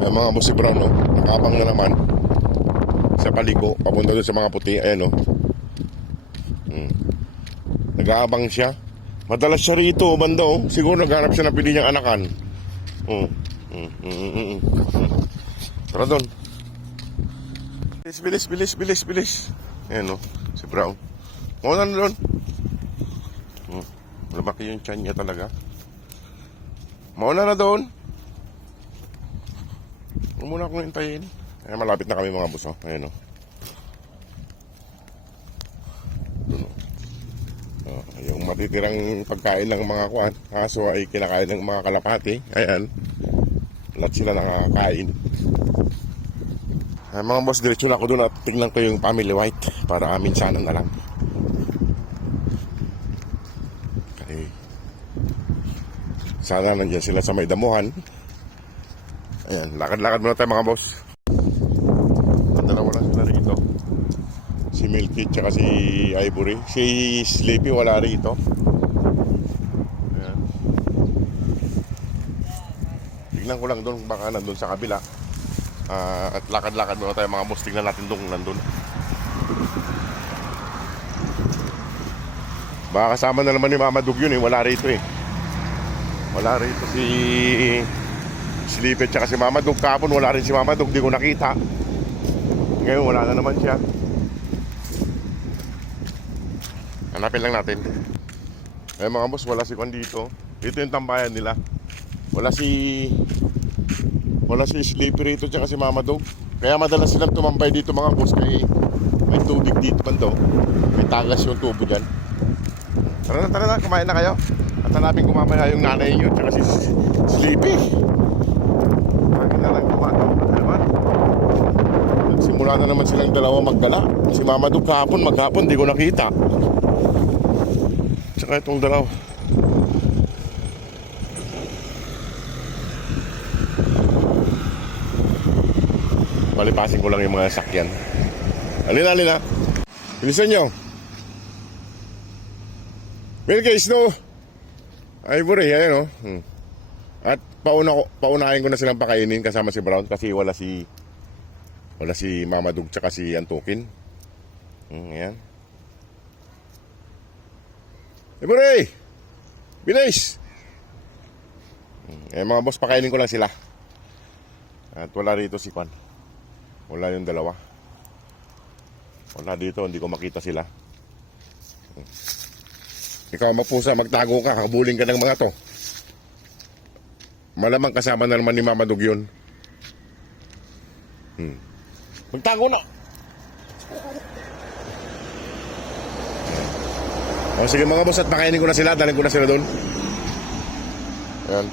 Ayan mga boss, si Brown, no? Nakabang na naman sa paliko, papunta doon sa mga puti. Ayan, no? Nag-aabang siya. Madalas siya rito, banda, oh. Siguro naghanap siya ng pili niyang anakan. Tara doon. Bilis. Ayan, no? Si Brown. Muna na doon. Lumaki yung tiyan niya talaga. Mauna na doon. Huwag muna akong hintayin. Ayan, malapit na kami mga boss, oh. Ayan, oh. Doon, oh. Yung matitirang pagkain ng mga kuwan, aso ay kinakain ng mga kalapati. Ayan. Lahat sila nakakain. Ayan, mga boss, diretso na ako doon at tingnan ko yung family white para minsanan na lang. Okay. Sana nandiyan sila sa may damuhan. Ayan, lakad-lakad muna tayo mga boss. Dalawa lang sila rito. Si Milky tsaka si Ivory. Si Sleepy wala rito. Ayan. Tignan ko lang doon, baka nandun sa kabila. At lakad-lakad muna tayo mga boss. Tignan natin doon nandun. Baka kasama na naman ni Mama Dug yun, eh. Wala rito, eh. Wala rito si Sleepy tsaka si Mama Dug. Kahapon wala rin si Mama Dug, di ko nakita. Ngayon wala na naman siya. Hanapin lang natin. Ay mga boss, wala si Kwan dito. Ito yung tambayan nila. Wala si Sleepy rito tsaka si Mama Dug. Kaya madalas silang tumambay dito mga boss. Kaya may tubig dito bando. May tagas yung tubo dyan. Tara na, kumain na kayo. At hanapin ko mamaya yung nanay nyo tsaka si Sleepy. Lagi na lang kumato. Diba? Nagsimula na naman silang dalawa maggala. Si Mama Dug maghapon di ko nakita. Tsaka itong dalawa. Palipasin ko lang yung mga sakyan. Alina. Bilisan nyo. Milky, no? Ivory, ayan, oh. At paunahin ko na silang pakainin kasama si Brown kasi wala si Mama Dug tsaka si Antukin. Ayan. Ivory! Bilis! Mga boss, pakainin ko lang sila. At wala rito si Kwan. Wala yung dalawa. Wala dito, hindi ko makita sila. Ikaw mapusa, magtago ka, habulin ka ng mga to. Malamang kasama na naman ni Mama Dug yun. Magtago na. O sige mga boss, at pakainin ko na sila, dalhin ko na sila doon. Ayan.